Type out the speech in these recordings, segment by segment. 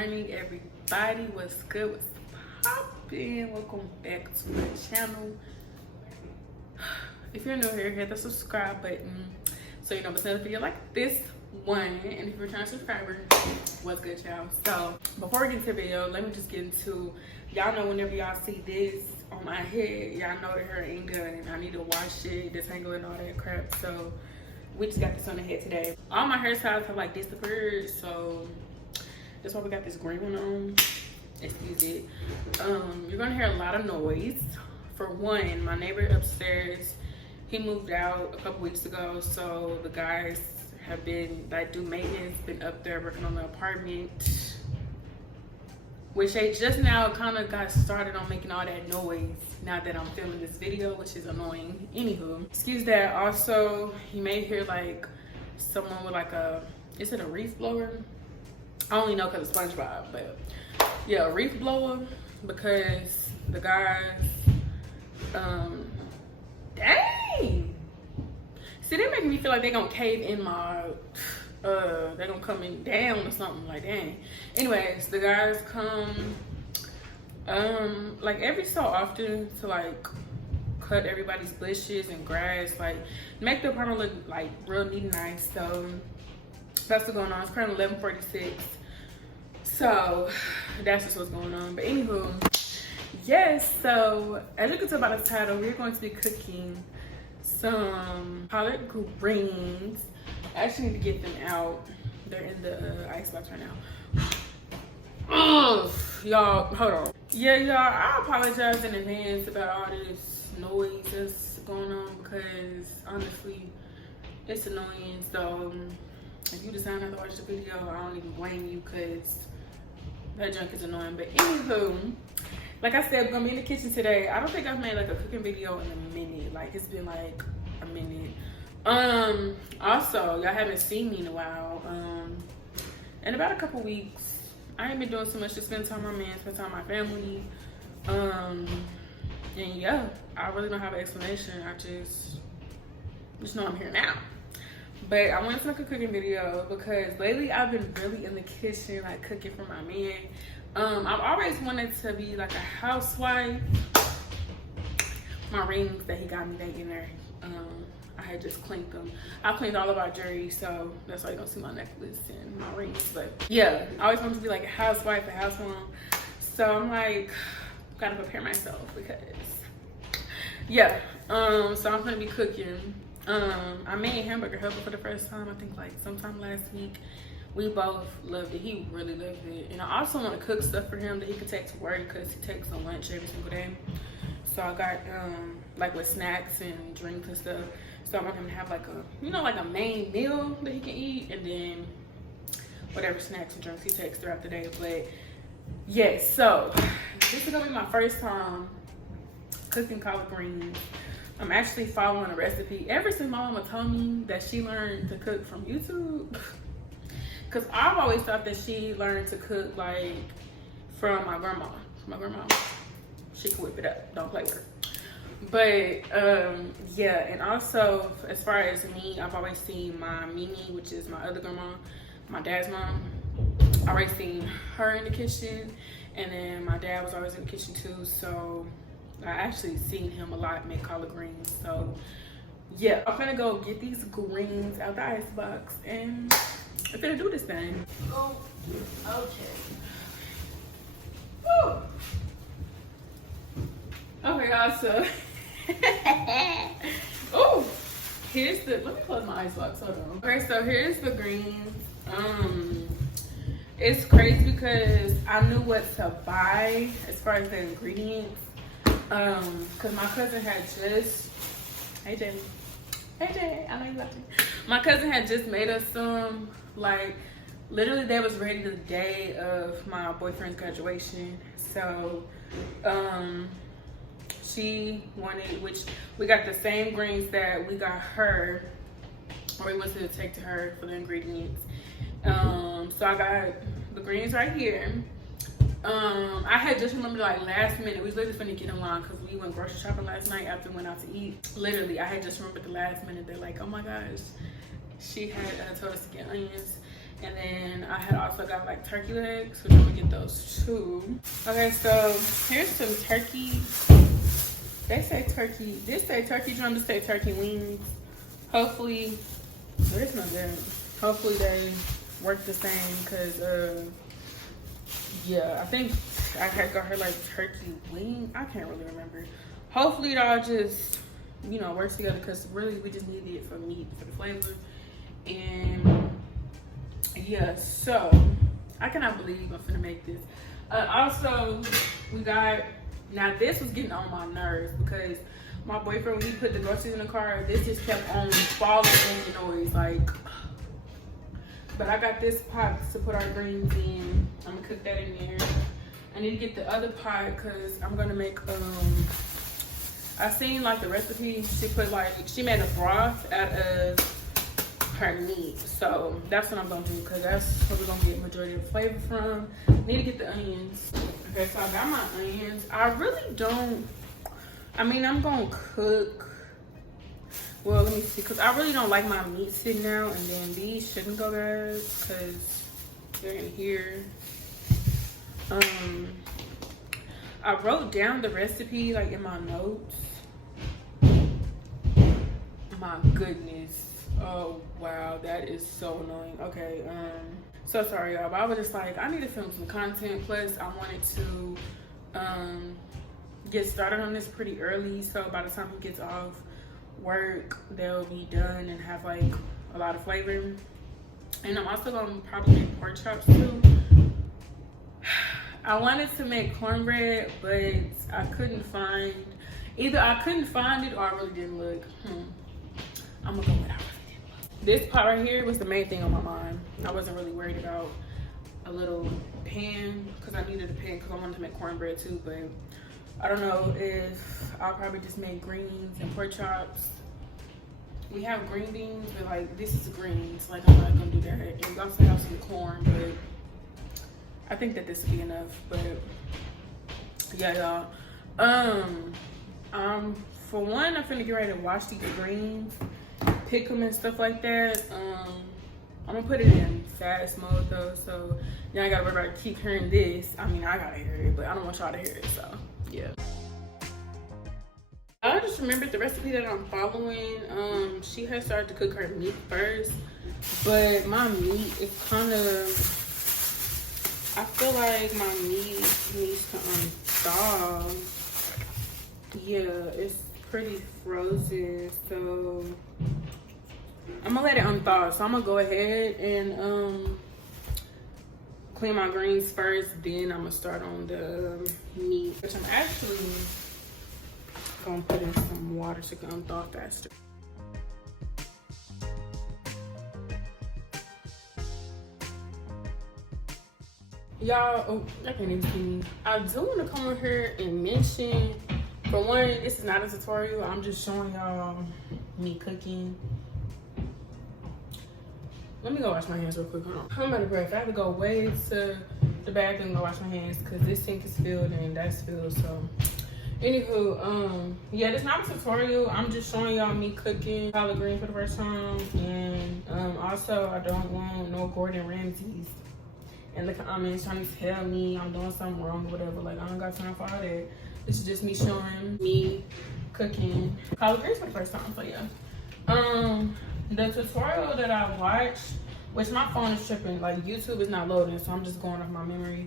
morning, everybody. What's good? What's poppin'? Welcome back to my channel. If you're new here, hit the subscribe button so you know what's another video like this one. And if you're a return subscriber, what's good, y'all? So before we get into the video, let me just get into, y'all know whenever y'all see this on my head, y'all know the hair ain't good and I need to wash it, disangle and all that crap. So we just got this on the head today. All my hairstyles have like disappeared, so that's why we got this green one on. Excuse it. You're gonna hear a lot of noise. For one, my neighbor upstairs, he moved out a couple weeks ago, so the guys have been, that do maintenance, been up there working on the apartment, which they just now kind of got started on making all that noise now that I'm filming this video, which is annoying. Anywho, excuse that. Also, you may hear like someone with like a, is it a reef blower? I only know because of SpongeBob, but yeah, a reef blower, because the guys, dang! See, they're making me feel like they're gonna cave in my, they're gonna come in down or something, like dang. Anyways, the guys come, like every so often to like cut everybody's bushes and grass, like make the apartment look like real neat and nice. So that's what's going on. It's currently 11:46. So that's just what's going on. But anywho, yes, so as you can tell by the title, we're going to be cooking some collard greens. I actually need to get them out. They're in the icebox right now. Oh, y'all, hold on. Yeah, y'all, I apologize in advance about all this noise that's going on, because honestly, it's annoying. So if you decide not to watch the video, I don't even blame you, because that junk is annoying. But anywho, like I said, we're gonna be in the kitchen today. I don't think I've made like a cooking video in a minute. Like it's been like a minute. Also, y'all haven't seen me in a while. In about a couple weeks, I ain't been doing so much to spend time with my man, spend time with my family. And yeah, I really don't have an explanation. I just know I'm here now. But I wanted to make a cooking video because lately I've been really in the kitchen, like cooking for my man. I've always wanted to be like a housewife. My rings that he got me, they in there. I had just cleaned them. I cleaned all of our jewelry, so that's why you don't see my necklace and my rings. But yeah, I always wanted to be like a housewife, a house mom. So I'm like, gotta prepare myself because yeah. So I'm gonna be cooking. I made hamburger helper for the first time, I think like sometime last week. We both loved it. He really loved it. And I also want to cook stuff for him that he could take to work, because he takes on lunch every single day. So I got like with snacks and drinks and stuff. So I want him to have like a, you know, like a main meal that he can eat, and then whatever snacks and drinks he takes throughout the day. But yes, so this is gonna be my first time cooking collard greens. I'm actually following a recipe. Ever since my mama told me that she learned to cook from YouTube, because I've always thought that she learned to cook like from my grandma. My grandma, she can whip it up, don't play with her. But yeah, and also as far as me, I've always seen my Mimi, which is my other grandma, my dad's mom. I've always seen her in the kitchen, and then my dad was always in the kitchen too. So I actually seen him a lot make collard greens. So yeah, I'm gonna go get these greens out the icebox and I'm gonna do this thing. Oh, okay. Woo. Okay, y'all, so oh, here's the, let me close my icebox, hold on. Okay, so here's the greens. It's crazy because I knew what to buy as far as the ingredients. Because my cousin had just, hey Jay, I know you watching. My cousin had just made us some, like, literally they was ready the day of my boyfriend's graduation. So, she wanted, which we got the same greens that we got her, or we wanted to take to her for the ingredients. So I got the greens right here. I had just remembered like last minute, we was literally finna get in line because we went grocery shopping last night after we went out to eat. Literally, I had just remembered the last minute that like, oh my gosh, she had told us to get onions. And then I had also got like turkey legs, so I'm gonna get those too. Okay, so here's some turkey. They say turkey, this say turkey drum, this say turkey wings. Hopefully, there's no there. Hopefully they work the same, cause yeah, I think I had got her like turkey wing. I can't really remember. Hopefully it all just, you know, works together, because really we just needed it for meat, for the flavor. And yeah, so I cannot believe I'm finna make this. Also, we got, now this was getting on my nerves, because my boyfriend, when he put the groceries in the car, this just kept on following the noise, like. But I got this pot to put our greens in. I'm gonna cook that in there. I need to get the other pot because I'm gonna make, I seen like the recipe. She made a broth out of her meat. So that's what I'm gonna do, because that's what we're gonna get majority of the flavor from. Need to get the onions. Okay, so I got my onions. I really don't, I mean, I'm gonna cook. Well, let me see, because I really don't like my meat sitting out, and then these shouldn't go bad because they're in here. I wrote down the recipe like in my notes. My goodness. Oh wow, that is so annoying. Okay, so sorry y'all, but I was just like, I need to film some content. Plus I wanted to get started on this pretty early, so by the time he gets off work, they'll be done and have like a lot of flavor. And I'm also gonna probably make pork chops too. I wanted to make cornbread, but I couldn't find, either I couldn't find it or I really didn't look. I'm gonna go with I really didn't look. This pot right here was the main thing on my mind. I wasn't really worried about a little pan, because I needed a pan because I wanted to make cornbread too, but I don't know if I'll probably just make greens and pork chops. We have green beans, but like this is greens, like I'm not gonna do that. And we also have some corn, but I think that this will be enough. But yeah, y'all. For one, I'm finna get ready to wash these greens, pick them and stuff like that. I'm gonna put it in fast mode though, so y'all ain't gotta worry about keep hearing this. I mean, I gotta hear it, but I don't want y'all to hear it, so. Yeah, I just remembered the recipe that I'm following. She has started to cook her meat first, but my meat is kind of, I feel like my meat needs to unthaw. Yeah, it's pretty frozen, so I'm gonna let it unthaw. So I'm gonna go ahead and clean my greens first, then I'm gonna start on the meat, which I'm actually gonna put in some water so it can thaw faster. Y'all, oh, I can't even see. I do want to come over here and mention, for one, this is not a tutorial. I'm just showing y'all me cooking. Let me go wash my hands real quick. I'm out of breath. I have to go way to the bathroom and go wash my hands because this sink is filled and that's filled. So, anywho, yeah, this is not a tutorial. I'm just showing y'all me cooking collard greens for the first time. And also, I don't want no Gordon Ramsays in the comments trying to tell me I'm doing something wrong or whatever. Like, I don't got time for all that. This is just me showing me cooking collard greens for the first time. So, yeah. The tutorial that I watched, which my phone is tripping, like YouTube is not loading, so I'm just going off my memory.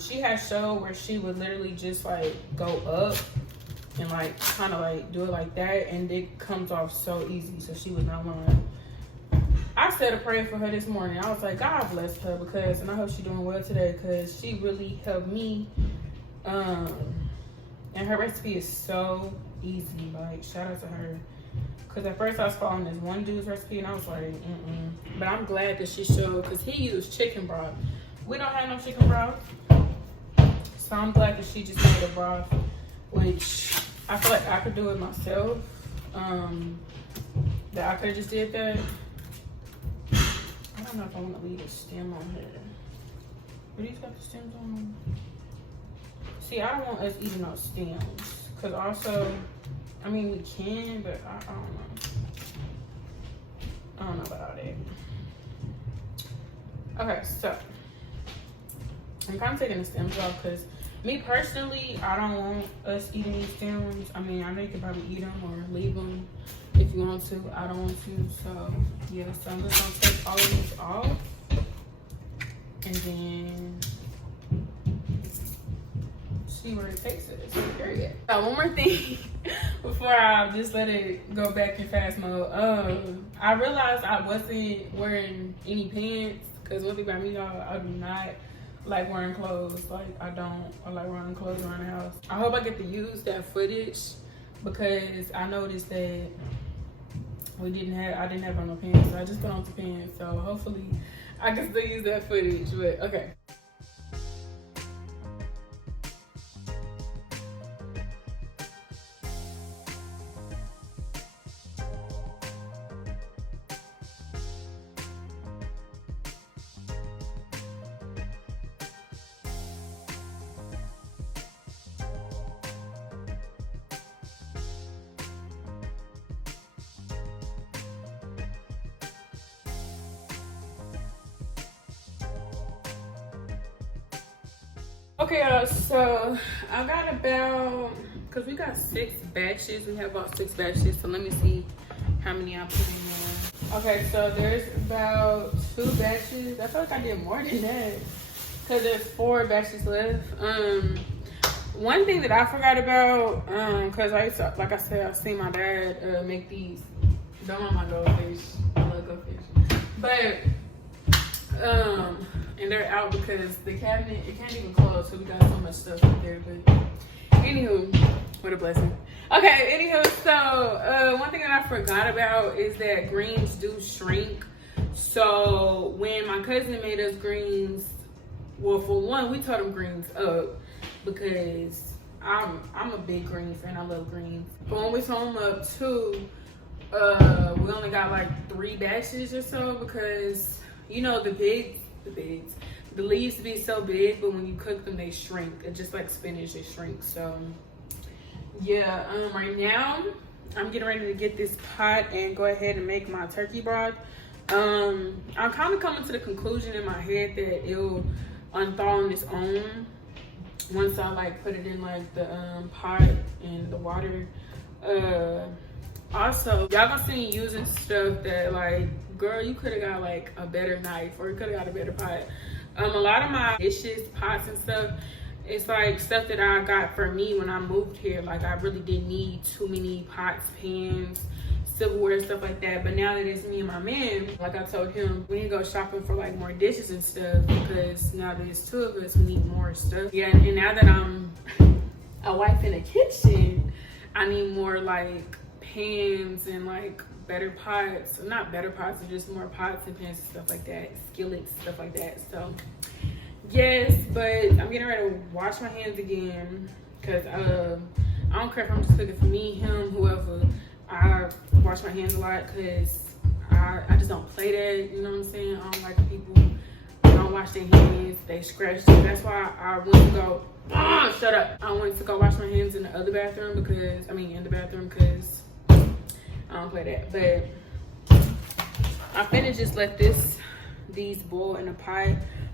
She had showed where she would literally just like go up and like kind of like do it like that, and it comes off so easy. So she was not lying. I said a prayer for her this morning. I was like, God bless her, because, and I hope she's doing well today, because she really helped me. And her recipe is so easy. Like, shout out to her. Because at first I was following this one dude's recipe and I was like, But I'm glad that she showed, because he used chicken broth. We don't have no chicken broth. So I'm glad that she just made a broth, which I feel like I could do it myself. That I could have just did that. I don't know if I want to leave a stem on here. Are these got the stems on them? See, I don't want us eating those stems. Because also, I mean, we can, but I don't know. I don't know about all that. Okay, so I'm kind of taking the stems off because me personally, I don't want us eating these stems. I mean, I know you can probably eat them or leave them if you want to. I don't want to, so yeah. So I'm just gonna take all of these off, and then see where it takes us. Period. One more thing before I just let it go back in fast mode. I realized I wasn't wearing any pants because one thing about me, y'all, I do not like wearing clothes. Like I like wearing clothes around the house. I hope I get to use that footage because I noticed that I didn't have on no pants, so I just put on the pants. So hopefully I can still use that footage. But okay. Okay, y'all, so I got about, because we got 6 batches. We have about 6 batches, so let me see how many I put in there. Okay, so there's about 2 batches. I feel like I did more than that because there's 4 batches left. One thing that I forgot about, because I used to, like I said, I've seen my dad make these. Don't want my goldfish. I love goldfish. But, and they're out because the cabinet, it can't even close, so we got so much stuff up there. But anywho, what a blessing. Okay, anywho, so one thing that I forgot about is that greens do shrink. So when my cousin made us greens, well, for one, we tore them greens up because I'm a big green fan. I love greens. But when we tore them up too, we only got like 3 batches or so because you know the leaves be so big, but when you cook them they shrink. It's just like spinach, it shrinks. So yeah, right now I'm getting ready to get this pot and go ahead and make my turkey broth. I'm kind of coming to the conclusion in my head that it'll unthaw on its own once I like put it in like the pot and the water. Also, y'all gonna see me using stuff that like, girl, you could have got like a better knife or you could have got a better pot. A lot of my dishes, pots and stuff, it's like stuff that I got for me when I moved here. Like I really didn't need too many pots, pans, silverware, stuff like that. But now that it's me and my man, like I told him, we need to go shopping for like more dishes and stuff because now that it's 2 of us, we need more stuff. Yeah, and now that I'm a wife in a kitchen, I need more like pans and like better pots. Not better pots, but just more pots and pans and stuff like that, skillets, stuff like that. So yes, but I'm getting ready to wash my hands again because I don't care if I'm just cooking for me, him, whoever. I wash my hands a lot because I just don't play that, you know what I'm saying? I don't like people don't wash their hands, they scratch them. That's why I went to go shut up. I went to go wash my hands in the other bathroom because because I don't play that. But I'm finna just let these boil in a pot.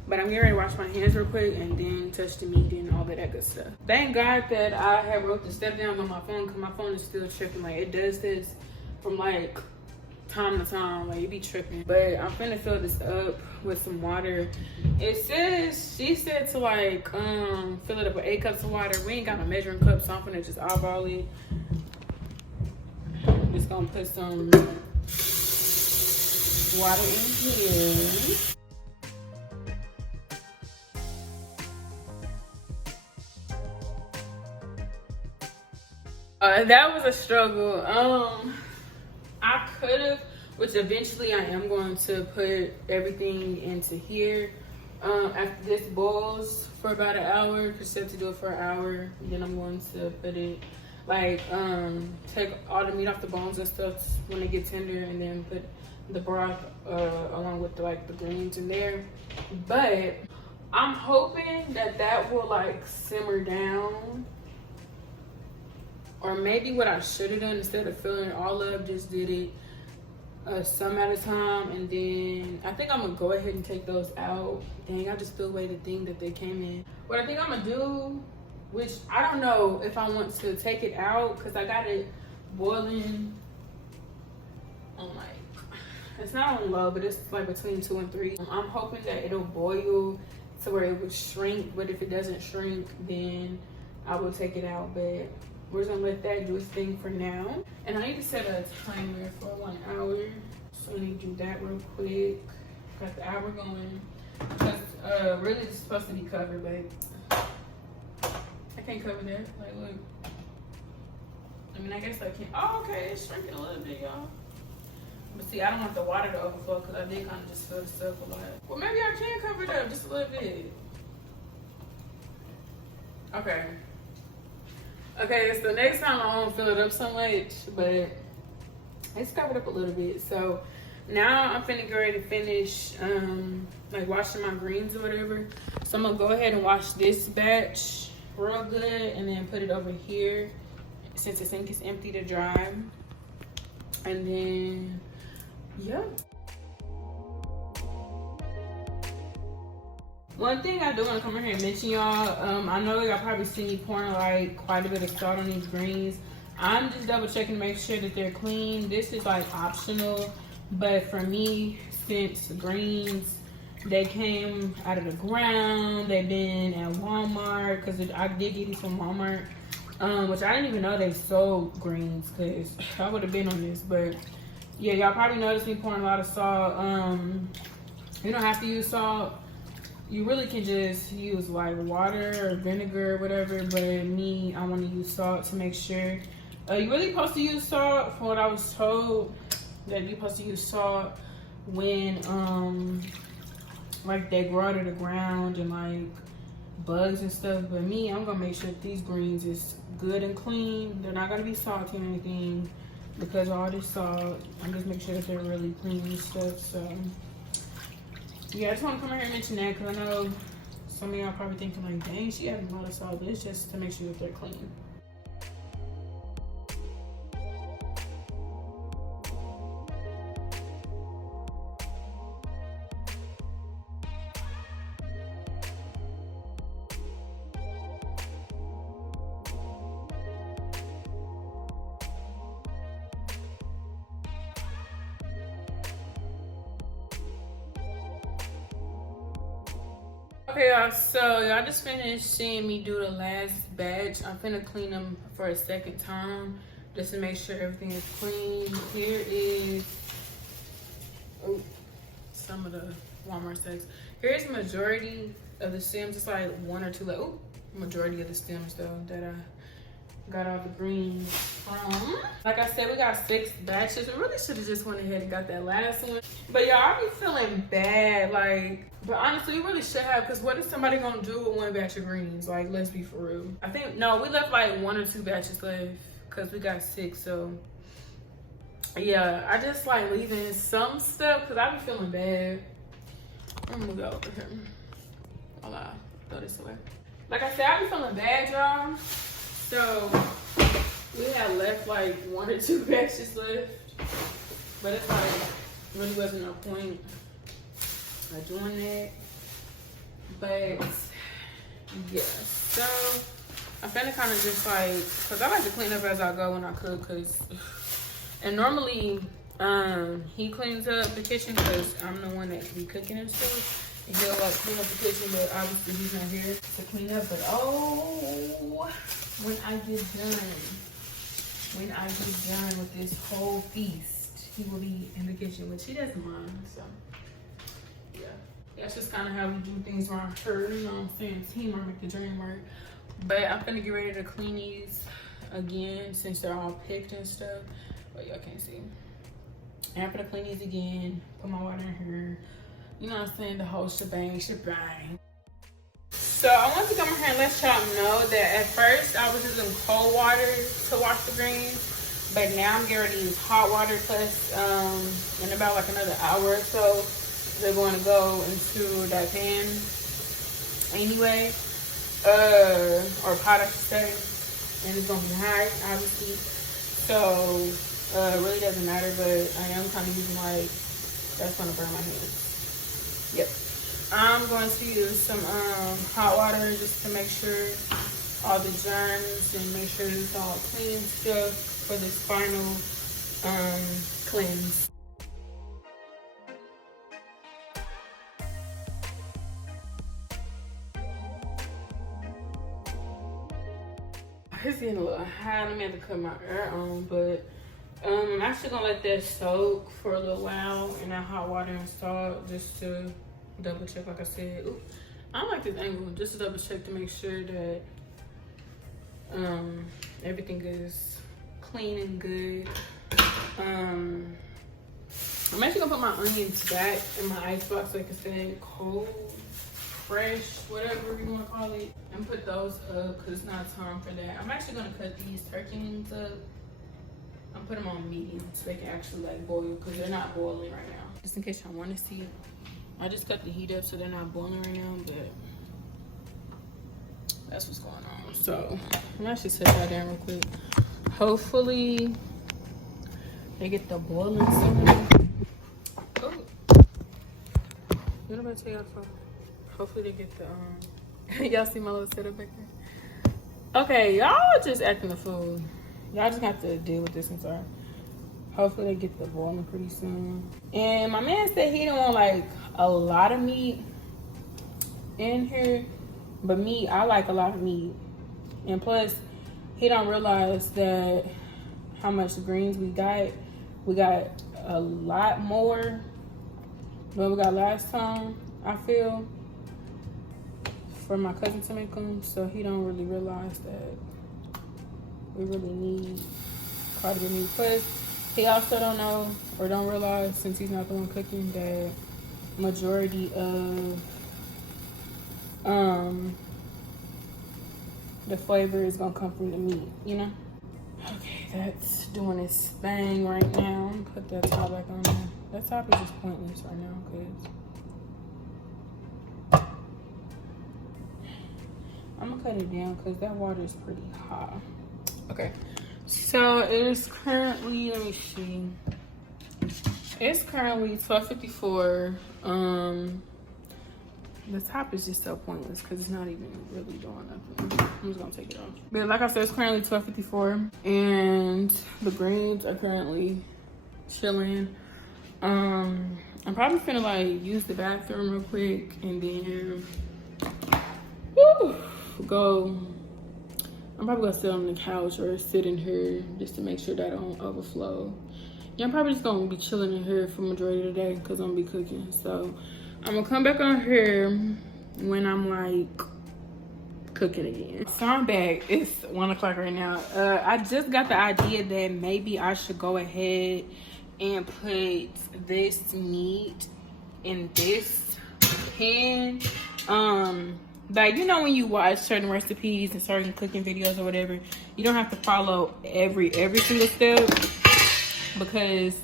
But I'm getting ready to wash my hands real quick and then touch the meat and all of that good stuff. Thank God that I have wrote the step down on my phone because my phone is still tripping. Like it does this from like time to time, like it be tripping. But I'm finna fill this up with some water. It says, she said to like fill it up with 8 cups of water. We ain't got no measuring cup, so I'm finna just eyeball it. I'm just gonna put some water in here. That was a struggle. I could have, which eventually I am going to put everything into here. After this boils for about an hour, because set to do it for an hour, then I'm going to put it like take all the meat off the bones and stuff when they get tender, and then put the broth along with the greens in there. But I'm hoping that will like simmer down. Or maybe what I should have done, instead of filling it all up, just did it some at a time, and then I think I'm gonna go ahead and take those out. Dang, I just threw away the thing that they came in. What I think I'm gonna do, which I don't know if I want to take it out because I got it boiling on like, it's not on low, but it's like between 2 and 3. I'm hoping that it'll boil to where it would shrink, but if it doesn't shrink, then I will take it out. But we're just gonna let that do its thing for now. And I need to set a timer for 1 hour. So we need to do that real quick. Got the hour going. Because really it's supposed to be covered, but I can't cover that. Like, look. I mean, I guess I can. Oh, okay, it's shrinking a little bit, y'all. But see, I don't want the water to overflow because I did kind of just fill stuff a lot. Well, maybe I can cover it up just a little bit. Okay. Okay, so next time I won't fill it up so much, but it's covered up a little bit. So now I'm finna get ready to finish like washing my greens or whatever. So I'm gonna go ahead and wash this batch real good and then put it over here since the sink is empty to dry. And then, yeah. One thing I do want to come in here and mention, y'all, I know y'all probably see me pouring like quite a bit of salt on these greens. I'm just double checking to make sure that they're clean. This is like optional, but for me, since greens, they came out of the ground, they've been at Walmart, because I did get these from Walmart, which I didn't even know they sold greens, because I would have been on this. But yeah, y'all probably noticed me pouring a lot of salt. You don't have to use salt. You really can just use like water or vinegar or whatever, but me, I want to use salt to make sure. You're really supposed to use salt, from what I was told, that you're supposed to use salt when like they grow out of the ground and like bugs and stuff. But me, I'm gonna make sure that these greens is good and clean. They're not gonna be salty or anything because of all this salt. I'm just making sure that they're really clean and stuff. So yeah, I just want to come here and mention that because I know some of y'all probably thinking like, dang, she has a lot of salt, but it's just to make sure that they're clean. Okay, y'all, so y'all just finished seeing me do the last batch. I'm finna clean them for a second time just to make sure everything is clean. Here is some of the Walmart steaks. Here's the majority of the stems. It's like 1 or 2, like, majority of the stems though that I got all the greens from. Like I said, we got 6 batches. We really should have just went ahead and got that last one. But y'all, I be feeling bad, like, but honestly, we really should have, because what is somebody gonna do with 1 batch of greens? Like, let's be for real. I think, no, we left like 1 or 2 batches left because we got 6, so yeah, I just like leaving some stuff because I be feeling bad. I'm gonna move it over here. Hold on, throw this away. Like I said, I be feeling bad, y'all. So we had left like 1 or 2 batches left, but it's like really wasn't no point of doing that. But yeah, so I'm finna kind of just like, cause I like to clean up as I go when I cook, and normally he cleans up the kitchen because I'm the one that be cooking and stuff. And he'll like clean up the kitchen, but obviously he's not here to clean up. But oh, when I get done with this whole feast, he will be in the kitchen, which he doesn't mind. So yeah, that's just kind of how we do things around her. You know what I'm saying? Teamwork make the dream work. But I'm gonna get ready to clean these again since they're all picked and stuff. But y'all can't see. And I'm gonna clean these again. Put my water in here. You know what I'm saying? The whole shebang. So I want to come here and let y'all know that at first I was using cold water to wash the greens, but now I'm getting ready to use hot water. Plus, in about like another hour or so, they're going to go into that pan anyway, or pot I should say, and it's going to be hot, obviously. So Really doesn't matter, but I am kind of using like, that's gonna burn my hands. Yep. I'm going to use some hot water just to make sure all the germs and make sure it's all clean and stuff for this final cleanse. It's getting a little hot. I'm gonna have to cut my air on, but I'm actually gonna let that soak for a little while in that hot water and salt just to double check, like I said. Ooh, I like this angle, just to double check to make sure that everything is clean and good. I'm actually gonna put my onions back in my icebox so they can stay cold, fresh, whatever you wanna call it. And put those up because it's not time for that. I'm actually gonna cut these turkey wings up. I'm putting them on medium so they can actually like boil because they're not boiling right now. Just in case y'all want to see it, I just cut the heat up so they're not boiling right now, but that's what's going on. So I'm actually set that down real quick. Hopefully they get the boiling soon. Oh, what am I tell y'all for? Hopefully they get the y'all see my little setup back there? Okay, y'all just acting the fool. Y'all just have to deal with this, I'm sorry. Hopefully they get the boiling pretty soon. And my man said he didn't want like a lot of meat in here, but me, I like a lot of meat. And plus, he don't realize that how much greens we got. We got a lot more than we got last time, I feel, for my cousin to make them. So he don't really realize that we really need quite a bit of meat. Plus, he also don't know or don't realize, since he's not the one cooking, that majority of the flavor is gonna come from the meat, you know? Okay, that's doing its thing right now. I'm gonna put that top back on there. That top is just pointless right now because I'm gonna cut it down because that water is pretty hot. Okay, so it is currently, let me see. It's currently 12:54. The top is just so pointless because it's not even really doing nothing. I'm just gonna take it off. But like I said, it's currently 12:54 and the greens are currently chilling. I'm probably gonna like use the bathroom real quick and then go. I'm probably gonna sit on the couch or sit in here just to make sure that I don't overflow. Yeah, I'm probably just gonna be chilling in here for majority of the day because I'm gonna be cooking. So I'm gonna come back on here when I'm like cooking again. So I'm back. It's 1 o'clock right now. I just got the idea that maybe I should go ahead and put this meat in this pan. Like, you know, when you watch certain recipes and certain cooking videos or whatever, you don't have to follow every single step because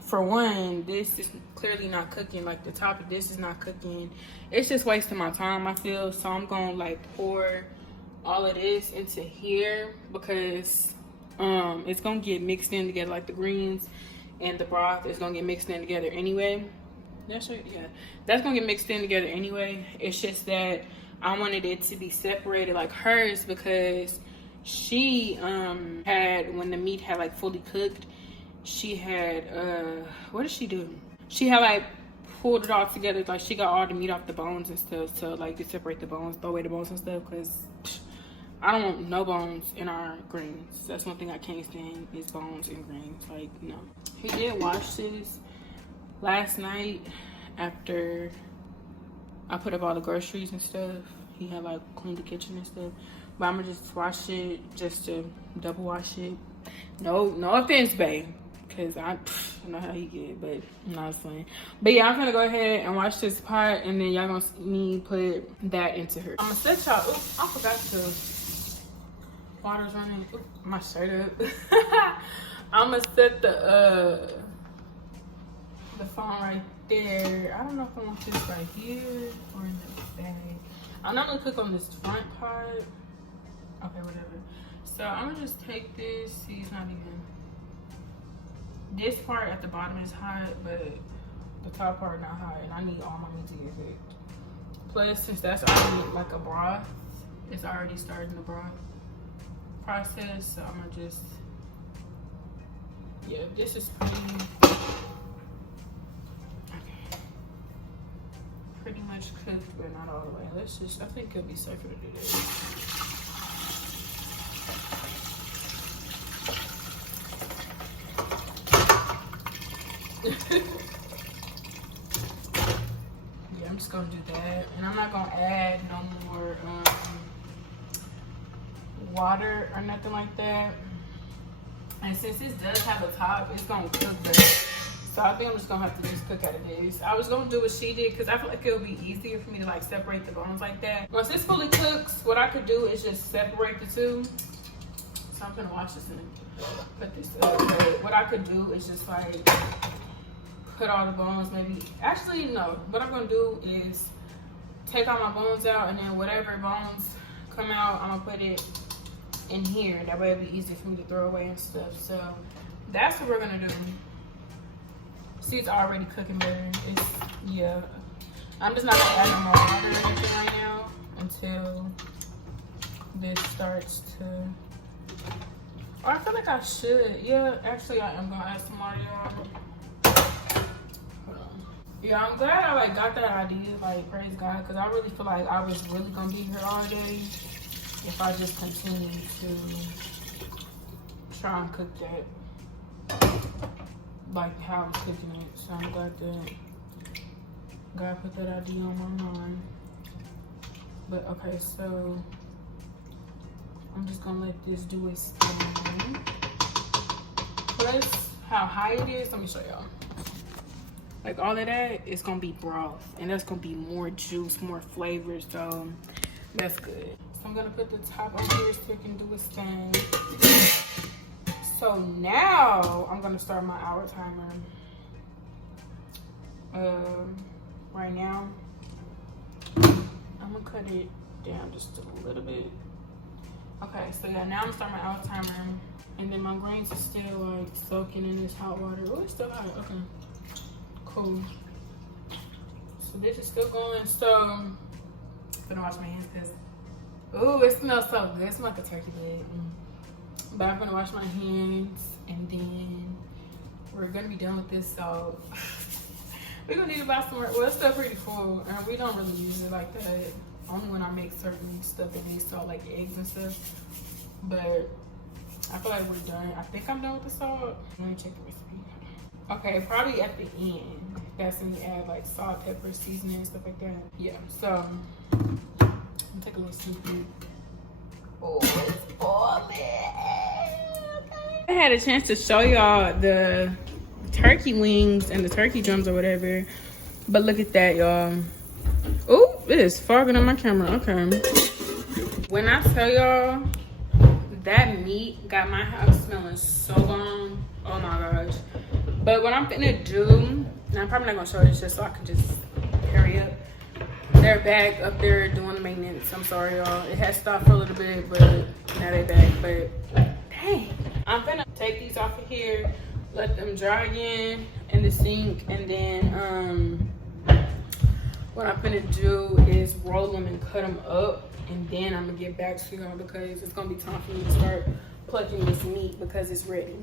for one, this is clearly not cooking. Like, the top of this is not cooking. It's just wasting my time, I feel. So I'm gonna like pour all of this into here because it's gonna get mixed in together. Like the greens and the broth is gonna get mixed in together anyway. That's right, yeah. That's gonna get mixed in together anyway. It's just that I wanted it to be separated like hers because she had, when the meat had like fully cooked, she had what did she do? She had like pulled it all together, like she got all the meat off the bones and stuff, so like to separate the bones, throw away the bones and stuff, because I don't want no bones in our greens. That's one thing I can't stand is bones in greens. Like, no. He did wash this last night after I put up all the groceries and stuff. He had like cleaned the kitchen and stuff. But I'm gonna just wash it just to double wash it. No offense, babe, because I know how he get, but I'm not playing. But yeah, I'm gonna go ahead and wash this pot, and then y'all gonna see me put that into her. I'm gonna set y'all. Oops, I forgot to. Water's running. Oops, my shirt up. I'm gonna set the phone right there. I don't know if I want this right here or in the bag. I'm not gonna cook on this front part. Okay, whatever. So I'm gonna just take this. See, it's not even. This part at the bottom is hot, but the top part not hot, and I need all my meat to get cooked. Plus, since that's already like a broth, it's already starting the broth process. So I'm gonna just, yeah, this is pretty much cooked, but not all the way. Let's just, I think it'll be safer to do this. Yeah, I'm just gonna do that, and I'm not gonna add no more water or nothing like that. And since this does have a top, it's gonna cook better. So I think I'm just gonna have to just cook out of this. I was gonna do what she did because I feel like it'll be easier for me to like separate the bones like that. Once this fully cooks, what I could do is just separate the two. So I'm gonna wash this and put this up. But what I could do is just like put all the bones, maybe, actually no, what I'm gonna do is take all my bones out, and then whatever bones come out, I'm gonna put it in here. That way it'll be easy for me to throw away and stuff. So that's what we're gonna do. See, it's already cooking better. It's, yeah, I'm just not gonna add no more water or anything right now until this starts to, or I feel like I should. Yeah, actually I am gonna add some water, y'all. Yeah, I'm glad I like got that idea, like, praise God, because I really feel like I was really gonna be here all day if I just continued to try and cook that like how I was cooking it. So I'm glad that God put that idea on my mind. But okay, so I'm just gonna let this do its thing. Plus how high it is, let me show y'all. Like all of that, it's gonna be broth, and that's gonna be more juice, more flavor, so that's good. So I'm gonna put the top on here so it can do its thing. So now I'm gonna start my hour timer. Right now, I'm gonna cut it down just a little bit. Okay, so yeah, now I'm starting my hour timer, and then my grains are still like soaking in this hot water. Oh, it's still hot. Okay. Cool. So this is still going. So I'm gonna wash my hands because, ooh, it smells so good. It smells like a turkey leg. But I'm gonna wash my hands, and then we're gonna be done with this. So we're gonna need to buy some more. Well, it's still pretty full, and we don't really use it like that. Only when I make certain stuff that needs salt, like eggs and stuff. But I feel like we're done. I think I'm done with the salt. Let me check the recipe. Okay, probably at the end. That's when you add like salt, pepper, seasoning, and stuff like that. Yeah, so I'm gonna take a little scoop. Oh, it's boiling. Okay. I had a chance to show y'all the turkey wings and the turkey drums or whatever. But look at that, y'all. Oh, it is fogging on my camera. Okay. When I tell y'all, that meat got my house smelling so bomb. Oh my gosh. But what I'm finna do, and I'm probably not gonna show this just so I can just hurry up. They're back up there doing the maintenance. I'm sorry, y'all. It has stopped for a little bit, but now they're back. But dang, I'm finna take these off of here, let them dry again in the sink, and then what I'm finna do is roll them and cut them up, and then I'm gonna get back to y'all because it's gonna be time for me to start plucking this meat because it's ready.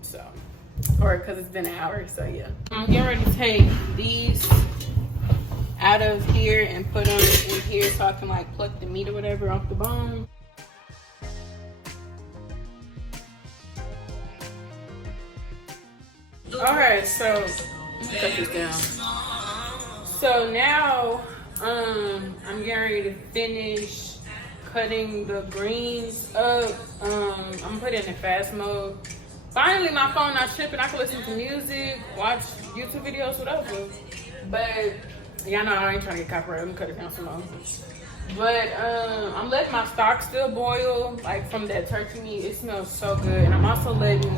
So, or because it's been an hour. So yeah, I'm getting ready to take these out of here and put them in here so I can like pluck the meat or whatever off the bone. All right, so let's cut this down. So now I'm getting ready to finish cutting the greens up. I'm gonna put it in fast mode. Finally, my phone not tripping. I can listen to music, watch YouTube videos, whatever. But y'all know I ain't trying to get copyrighted. I'm gonna cut it down some more. But I'm letting my stock still boil, like from that turkey meat. It smells so good. And I'm also letting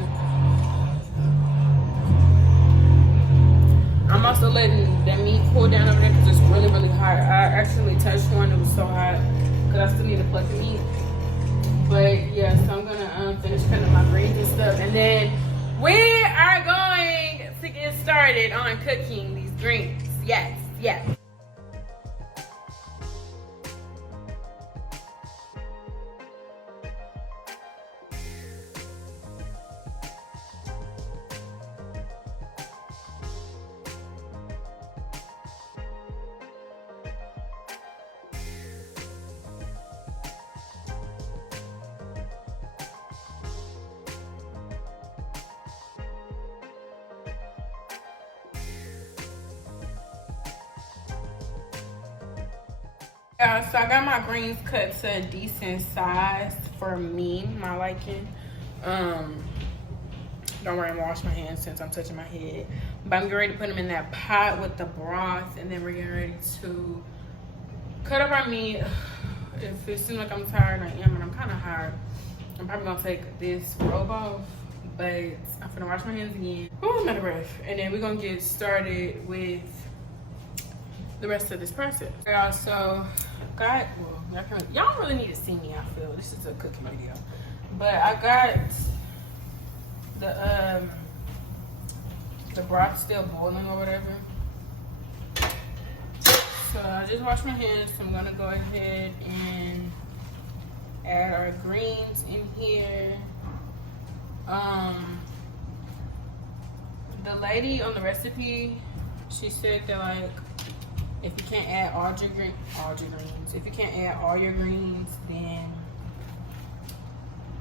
that meat cool down over there because it's really, really hot. I actually touched one. It was so hot because I still need to pluck the meat. But yeah, so I'm gonna finish cutting my greens and stuff, and then we are going to get started on cooking these greens. Yes, yes. Yeah, so I got my greens cut to a decent size for me, my liking. Don't worry, I'm gonna wash my hands since I'm touching my head. But I'm getting ready to put them in that pot with the broth, and then we're getting ready to cut up our meat. If it seems like I'm tired, I am, and I'm kind of hard. I'm probably gonna take this robe off, but I'm gonna wash my hands again. Oh, I'm out of breath. And then we're gonna get started with the rest of this process. Yeah, so y'all don't really need to see me, I feel. This is a cooking video. But I got the broth still boiling or whatever. So I just washed my hands, so I'm gonna go ahead and add our greens in here. The lady on the recipe, she said that like if you can't add all your greens, if you can't add all your greens, then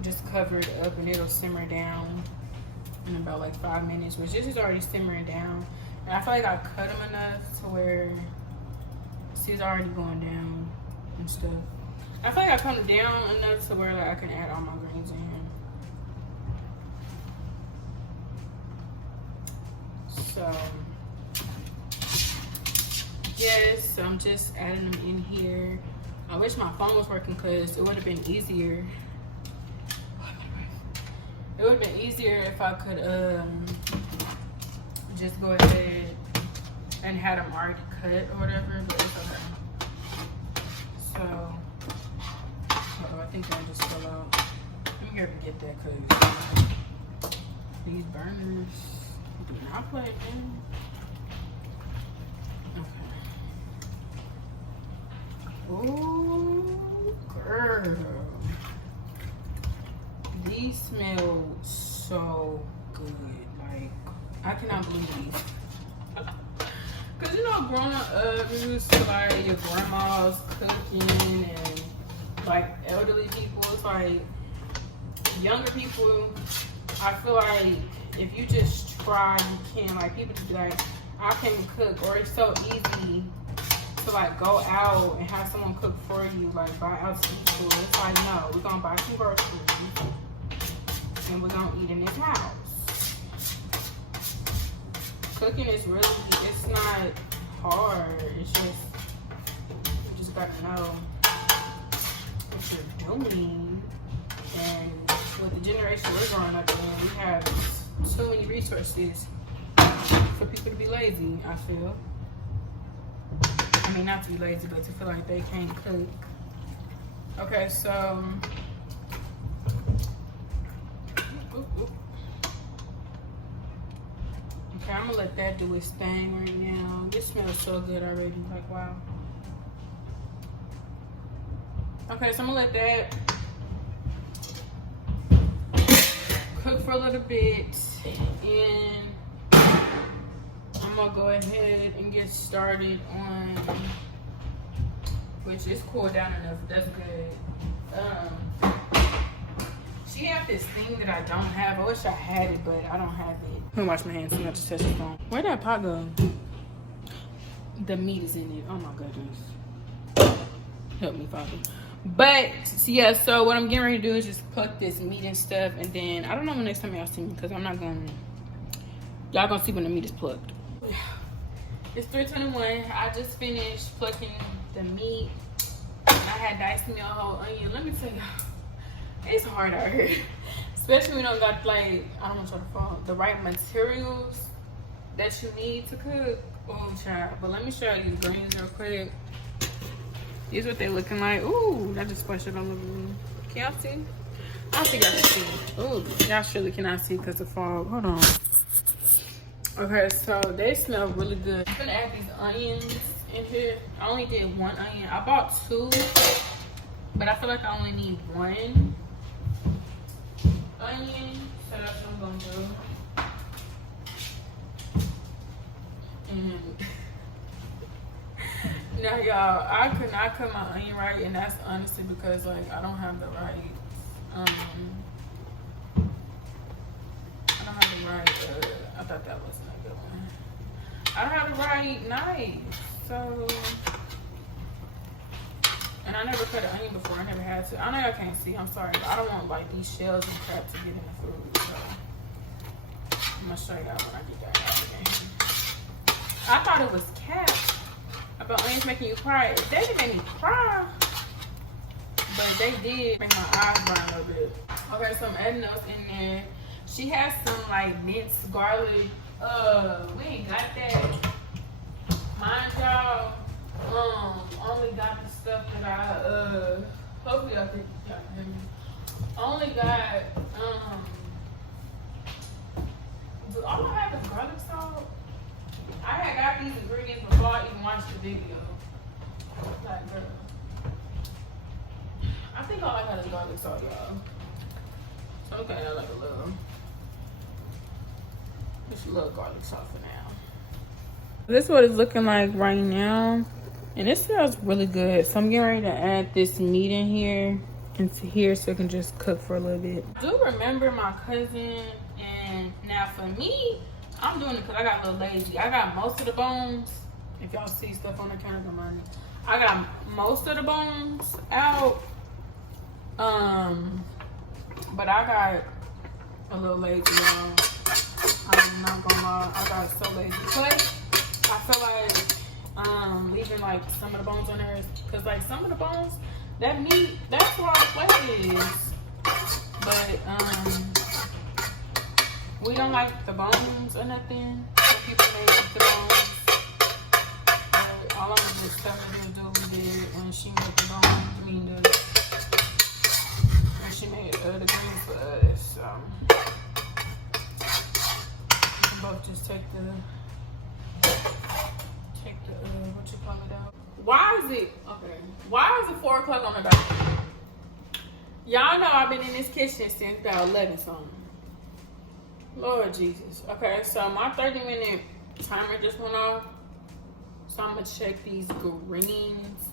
just cover it up and it'll simmer down in about like 5 minutes, which this is already simmering down. And I feel like I cut them enough to where it's already going down and stuff. I feel like I cut them down enough to where like I can add all my greens in here. So yes, I'm just adding them in here. I wish my phone was working because it would have been easier. It would have been easier if I could just go ahead and had them already cut or whatever, but it's okay. So, I think that just fell out. Let me go and get that because these burners do not play, man. Ooh, girl. These smell so good. Like, I cannot believe these. Cause you know, growing up, you used to like your grandma's cooking and like elderly people. It's like younger people. I feel like if you just try, you can. Like people just be like, I can cook, or it's so easy to like go out and have someone cook for you, like buy out some food. It's like, no, we're gonna buy some groceries and we're gonna eat in this house. Cooking is really, it's not hard. It's just, you just gotta know what you're doing. And with the generation we're growing up in, we have too many resources for people to be lazy, I feel. I mean, not to be lazy, but to feel like they can't cook. Okay, so okay, I'm gonna let that do its thing right now. This smells so good already, like wow. Okay, so I'm gonna let that cook for a little bit, and I'm gonna go ahead and get started on, which is cooled down enough. That's good. She have this thing that I don't have. I wish I had it, but I don't have it. I'm gonna wash my hands. I'm not to touch the phone. Where'd that pot go? The meat is in it. Oh my goodness. Help me, Father. But yeah, so what I'm getting ready to do is just pluck this meat and stuff, and then I don't know when next time y'all see me, because I'm not gonna. Y'all gonna see when the meat is plucked. It's 3:21. I just finished plucking the meat. I had diced me a whole onion. Let me tell you, it's hard out here, especially when you don't got like, I don't want y'all to fall, the right materials that you need to cook. Oh child. But let me show you the greens real quick. These what they looking like. Ooh, that just splashed it all over me. Can y'all see? I don't think y'all can see. Oh, y'all surely cannot see because of fog. Hold on. Okay, so they smell really good. I'm gonna add these onions in here. I only did one onion. I bought two, but I feel like I only need one onion. So that's what I'm gonna do. Now, y'all, I could not cut my onion right, and that's honestly because like I don't have the right. I don't have the right. I thought that wasn't a good one. I don't have the right knife, so. And I never cut an onion before. I never had to. I know y'all can't see. I'm sorry, but I don't want like these shells and crap to get in the food. So I'm gonna show y'all when I get that out again. I thought it was cat about onions making you cry. They didn't make me cry, but they did make my eyes burn a little bit. Okay, so I'm adding those in there. She has some like minced garlic. We ain't got that. Mind y'all, only got the stuff that I hopefully y'all can hear me. Only got all I have is garlic salt. I had got these ingredients before I even watched the video. Like, girl. I think all I got is garlic salt, y'all. Okay, I like a little. Just a little garlic salt for now. This is what it's looking like right now. And it smells really good. So I'm getting ready to add this meat in here into here so it can just cook for a little bit. I do remember my cousin, and now for me, I'm doing it because I got a little lazy. I got most of the bones. If y'all see stuff on the counter, don't mind it. I got most of the bones out. But I got a little lazy, y'all. I'm not gonna lie. I got so lazy. Plus, I feel like leaving like some of the bones on there, because like some of the bones, that meat, that's where all the flavor is. But we don't like the bones or nothing. Some people may eat the bones. But all I'm just telling her to do, we did when she made the bones. When she made the greens for us. So we can both just take the what you call it out. Why is it 4 o'clock on the dot? Y'all know I've been in this kitchen since about 11 something. Lord Jesus. Okay, so my 30-minute timer just went off. So I'm gonna check these greens.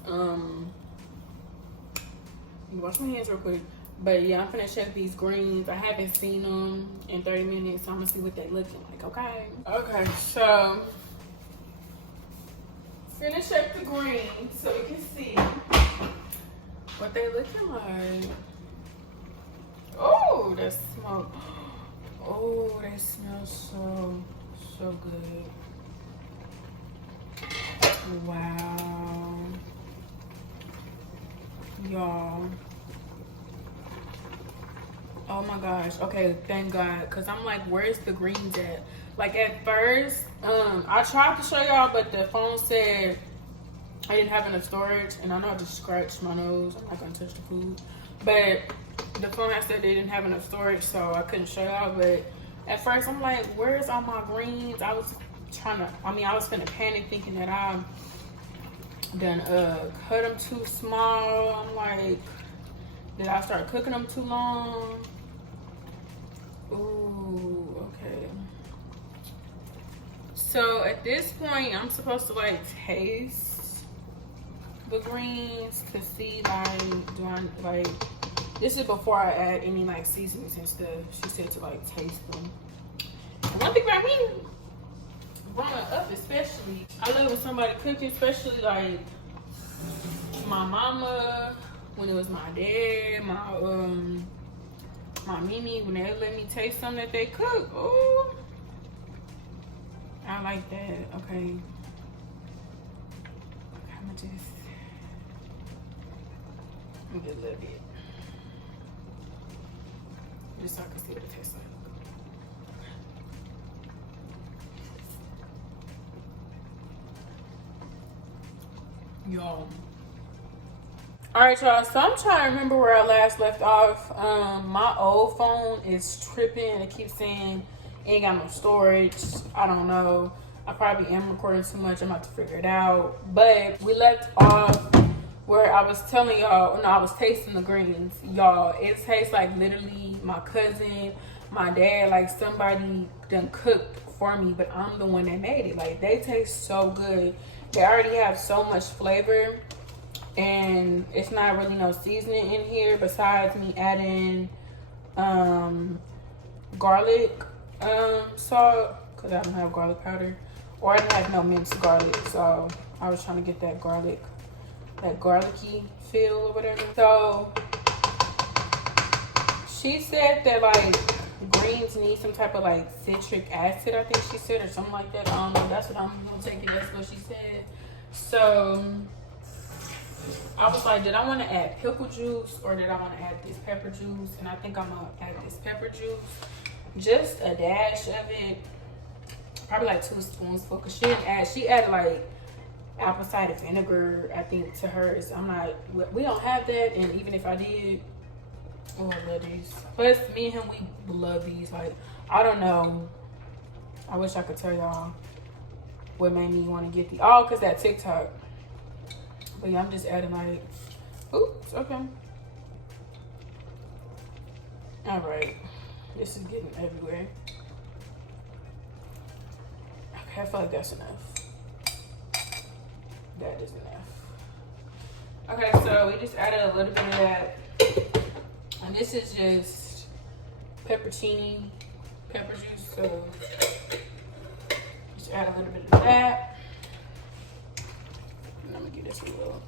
Wash my hands real quick. But yeah, I'm gonna check these greens. I haven't seen them in 30 minutes, so I'm gonna see what they looking like, okay? Okay, so finna check the greens so we can see what they looking like. Oh, that smoke. Oh, they smell so good. Wow. Y'all. Oh my gosh. Okay, thank God. Because I'm like, where's the greens at? Like at first, I tried to show y'all, but the phone said I didn't have enough storage. And I know I just scratched my nose. I'm not going to touch the food. But the phone had said they didn't have enough storage, so I couldn't show y'all. But at first, I'm like, where's all my greens? I was finna panic thinking that I done cut them too small. I'm like, did I start cooking them too long? Ooh, okay. So at this point, I'm supposed to like taste the greens to see like, do I like, this is before I add any like seasonings and stuff. She said to like taste them. And one thing about me, growing up especially, I love when somebody cooking, especially like my mama, when it was my dad, my Mimi, when they let me taste something that they cook. Ooh, I like that. Okay, I'm gonna just get a little bit, just so I can see what it tastes like. Y'all, All right, y'all. So I'm trying to remember where I last left off. My old phone is tripping. It keeps saying ain't got no storage. I don't know. I probably am recording too much. I'm about to figure it out. But we left off where I was telling y'all, no, I was tasting the greens. Y'all, it tastes like literally my cousin, my dad, like somebody done cooked for me, but I'm the one that made it. Like, they taste so good. They already have so much flavor. And it's not really no seasoning in here besides me adding garlic salt, because I don't have garlic powder, or I didn't have no minced garlic, so I was trying to get that garlic, that garlicky feel or whatever. So she said that like greens need some type of like citric acid, I think she said, or something like that. I don't know. That's what I'm gonna take it. That's what she said. So I was like, did I want to add pickle juice or did I want to add this pepper juice? And I think I'm gonna add this pepper juice, just a dash of it, probably like 2 spoonsful. Cause she added like apple cider vinegar, I think, to hers. We don't have that, and even if I did, oh, I love these. Plus, me and him, we love these. Like, I don't know. I wish I could tell y'all what made me want to get these. Oh, cause that TikTok. But yeah, I'm just adding like, oops, okay. All right, this is getting everywhere. Okay, I feel like that's enough. That is enough. Okay, so we just added a little bit of that. And this is just peppercini, pepper juice. So just add a little bit of that. Let me get this a little.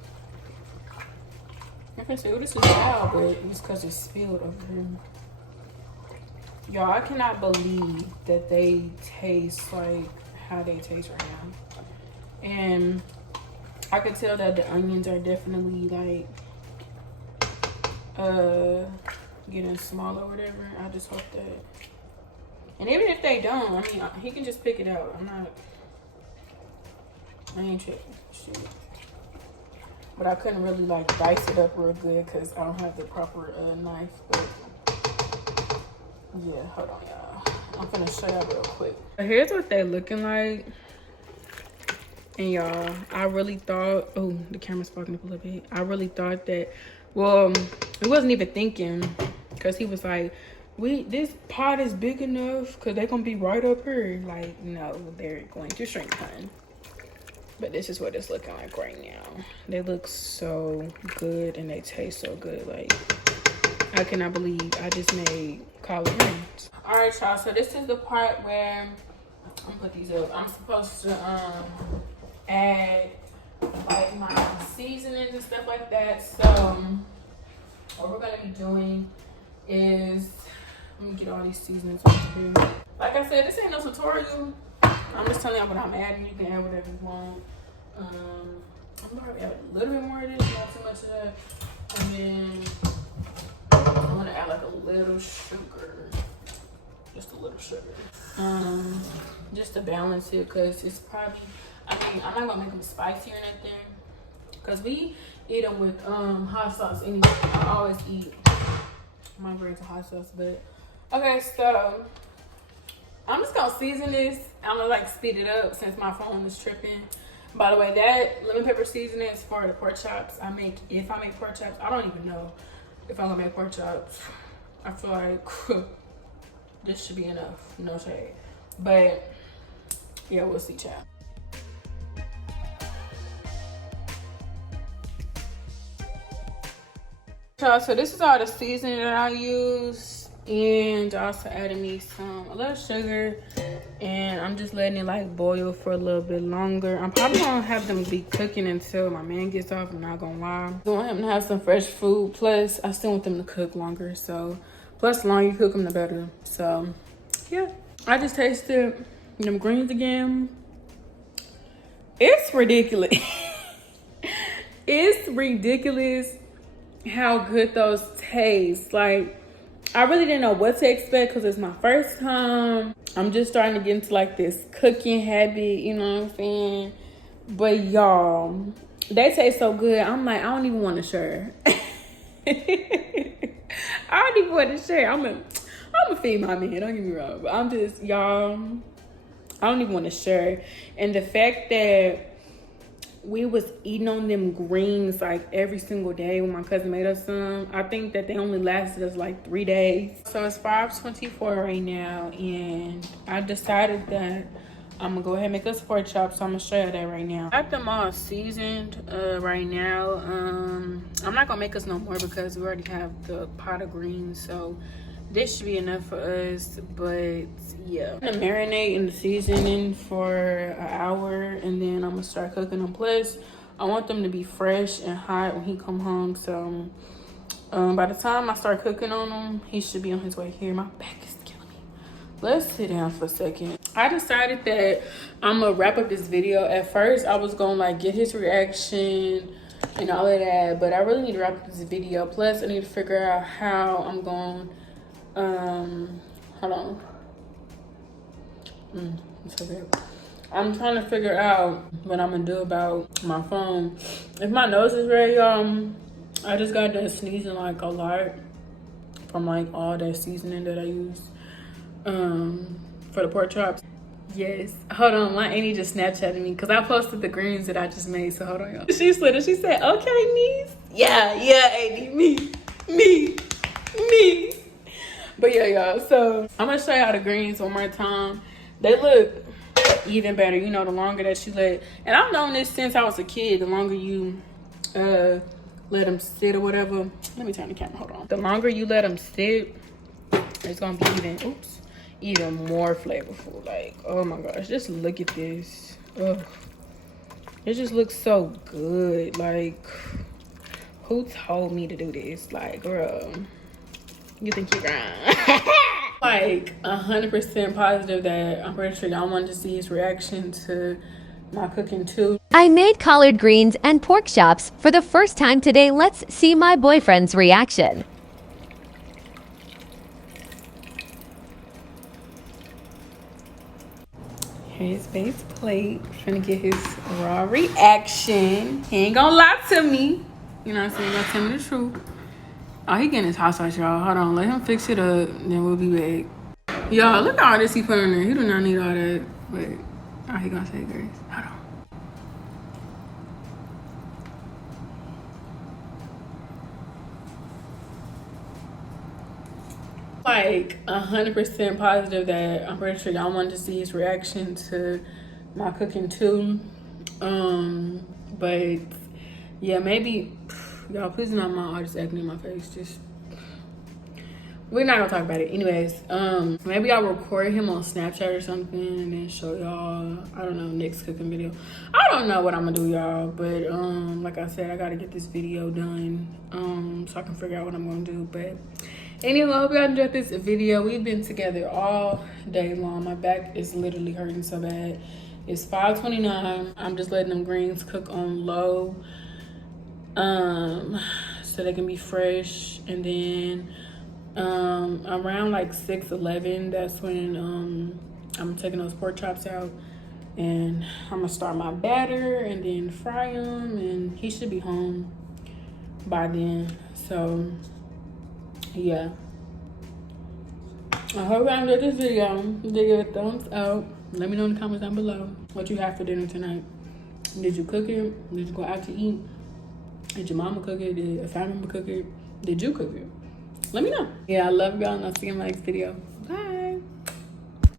I can say, oh, this is loud, but it's because it's spilled over here. Y'all, I cannot believe that they taste like how they taste right now. And I could tell that the onions are definitely like getting smaller or whatever. I just hope that. And even if they don't, I mean, he can just pick it out. I ain't tripping. Shit. But I couldn't really like dice it up real good because I don't have the proper knife. But yeah, hold on, y'all. I'm gonna show y'all real quick. Here's what they looking like. And y'all, I really thought, oh, the camera's fucking up a little bit. I really thought that, well, he wasn't even thinking, because he was like, this pot is big enough because they're gonna be right up here. Like, no, they're going to shrink, hun. But this is what it's looking like right now. They look so good and they taste so good. Like, I cannot believe I just made collard greens. All right, y'all. So this is the part where I'm gonna put these up. I'm supposed to add like my seasonings and stuff like that. So what we're gonna be doing is, let me get all these seasonings over here. Like I said, this ain't no tutorial. I'm just telling y'all what I'm adding. You can add whatever you want. I'm gonna add a little bit more of this, not too much of that. And then I'm gonna add like a little sugar. Just a little sugar. Just to balance it, because it's probably, I mean, I'm not gonna make them spicy or anything. Because we eat them with hot sauce anyway. I always eat my greens with hot sauce, but okay, so I'm just gonna season this. I'm gonna like speed it up since my phone is tripping. By the way, that lemon pepper seasoning is for the pork chops I make. If I make pork chops, I don't even know if I'm gonna make pork chops. I feel like this should be enough, no shade. But yeah, we'll see, child. So this is all the seasoning that I use. And also adding me a little sugar, and I'm just letting it like boil for a little bit longer. I'm probably gonna have them be cooking until my man gets off. I'm not gonna lie. I want him to have some fresh food. Plus, I still want them to cook longer. So, plus the longer you cook them, the better. So, yeah. I just tasted them greens again. It's ridiculous. It's ridiculous how good those taste. Like, I really didn't know what to expect because it's my first time. I'm just starting to get into like this cooking habit, you know what I'm saying? But y'all, They taste so good. I'm like, I don't even want to share. I don't even want to share. I'm gonna feed my man. Don't get me wrong, but I'm just, y'all, I don't even want to share. And the fact that we was eating on them greens like every single day when my cousin made us some, I think that they only lasted us like 3 days. So it's 5:24 right now, and I decided that I'm gonna go ahead and make us pork chops. So I'm gonna show you that right now. I got them all seasoned right now. I'm not gonna make us no more because we already have the pot of greens, so this should be enough for us. But yeah, I'm gonna marinate in the seasoning for an hour, and then I'm gonna start cooking them. Plus I want them to be fresh and hot when he come home, so by the time I start cooking on him, he should be on his way here. My back is killing me. Let's sit down for a second. I decided that I'm gonna wrap up this video. At first I was gonna like get his reaction and all of that, but I really need to wrap up this video. Plus I need to figure out how I'm going hold on. It's okay. I'm trying to figure out what I'm gonna do about my phone. If my nose is red, y'all, I just got done sneezing like a lot from like all that seasoning that I used for the pork chops. Yes, hold on, my auntie just Snapchatted me because I posted the greens that I just made. So hold on, y'all. She slid it. She said, "Okay, niece." Yeah, auntie, me. But yeah, y'all, so I'm gonna show y'all the greens one more time. They look even better, you know, the longer that you let, and I've known this since I was a kid, the longer you let them sit or whatever. Let me turn the camera, hold on. The longer you let them sit, it's gonna be even more flavorful. Like, oh my gosh, just look at this. Ugh. It just looks so good. Like, who told me to do this? Like, girl, you think you're wrong. Like 100% positive that I'm pretty sure y'all wanted to see his reaction to my cooking too. I made collard greens and pork chops for the first time today. Let's see my boyfriend's reaction. Here's base plate. Trying to get his raw reaction. He ain't gonna lie to me. You know what I'm saying? He gonna tell me the truth. Oh, he getting his hot sauce, y'all. Hold on, let him fix it up, then we'll be back. Y'all, look at all this he put in there. He do not need all that. Wait, oh, he gonna say grace. Hold on. Like 100% positive that I'm pretty sure y'all wanted to see his reaction to my cooking too. But yeah, maybe y'all please do not mind all this acne in my face. Just, we're not gonna talk about it. Anyways, maybe I'll record him on Snapchat or something and then show y'all, I don't know, next cooking video. I don't know what I'm gonna do, y'all, but like I said, I gotta get this video done so I can figure out what I'm gonna do. But anyway, I hope y'all enjoyed this video. We've been together all day long. My back is literally hurting so bad. It's 5:29. I'm just letting them greens cook on low so they can be fresh, and then around like 6:11, that's when I'm taking those pork chops out, and I'm gonna start my batter and then fry them, and he should be home by then. So yeah, I hope y'all enjoyed this video. Give it a thumbs up. Let me know in the comments down below what you have for dinner tonight. Did you cook it? Did you go out to eat? Did your mama cook it? Did a family member cook it? Did you cook it? Let me know. Yeah, I love y'all, and I'll see you in my next video.